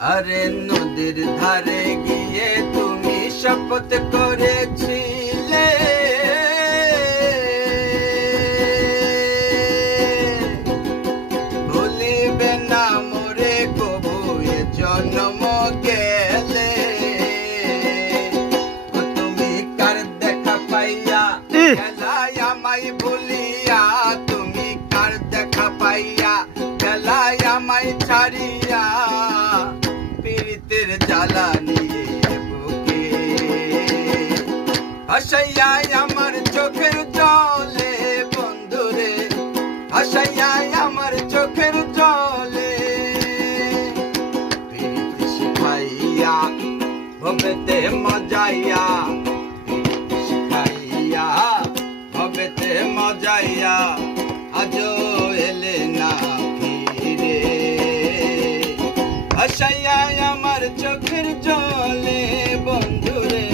আরে নদীর ধারে গিয়ে তুমি শপথ করেছিলে ভুলিবে না মোরে কবু এ জন্ম গেলে। তুমি কার দেখা পাইয়া খেলায় আমায় ভুলিয়া, তুমি কার দেখা পাইয়া খেলায় আমায় ছাড়িয়া, পীড়িতের জ্বালা নিয়ে বুকে ভাসাইয়া আমার চোখের জলে বন্ধুরে, ভাসাইয়া আমার চোখের জলে। পীড়িত শিখাইয়া ভবেতে মজাইয়া, পীড়িত শিখাইয়া ভবেতে মজাইয়া, আজও এলে না ফিরে। ভাসাইয়া আমার চোখের জলে বন্ধুরে।